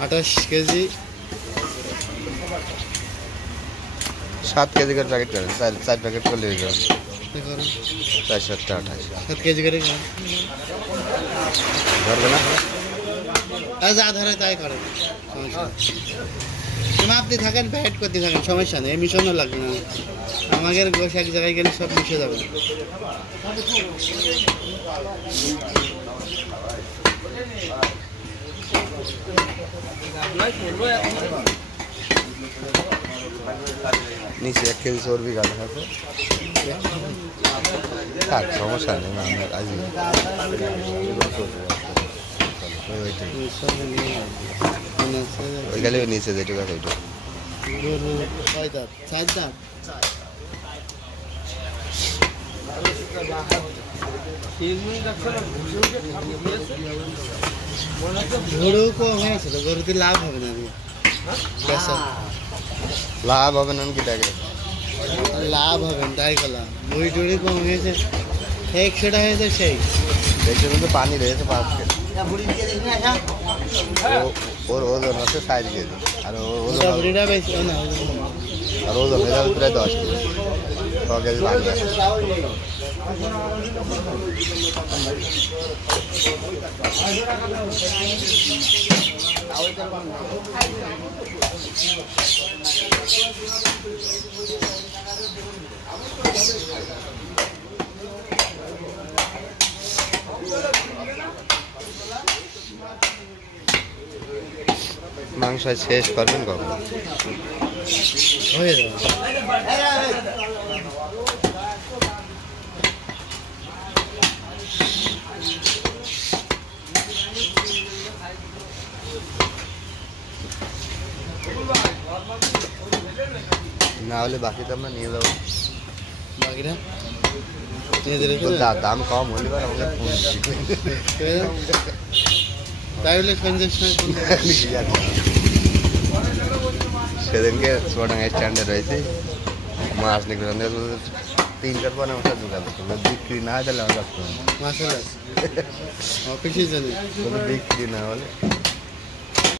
28 KG 7 KG করে packet করেন, 4 packet করলে হয়ে যাবে। 4 7 28 7 কেজি করে ধরবে না? যা ধরে তাই করেন, আপনি থাকেন প্যাকেট করতে থাকেন, সমস্যা নেই, মিশনও লাগবে না। আমাদের গোশ এক জায়গায় গেলে সব মিশে যাবে। নিচে 1 কেজি চর্বি গাছ আছে, থাক সমস্যা নেই। আমরা আজ ওই গেলে নিচে যেটুকু আছে ওইটা গরু কম হয়েছে তো, গরুতে লাভ হবে না। লাভ হবে না কি টাকা লাভ হবে না, তাই কলা বই টুড়ি কম হয়েছে, 100 হয়েছে সেই দেখতে কিন্তু পানি রয়েছে 5 কেজি, ওর ওজন আছে 60 কেজি, আর ওজন বেশি না, আর ওজন হয়ে যাবে প্রায় 10 কেজি, 6 কেজি পানি আছে। মাংস শেষ করবেন কখন? হয়ে যাবে। না হলে বাকিটা আমরা নিয়ে যাবো, বাকিটা দাম কম হলে আমাকে তাই বলে সেদিনকে চুয়াডাঙ্গা স্ট্যান্ডে রয়েছে মাছ নিয়ে 3টার পরে আমার সাথে যোগাযোগ করবে, বিক্রি না হয় তাহলে আমার কাছে অফিসে জানি বিক্রি না হলে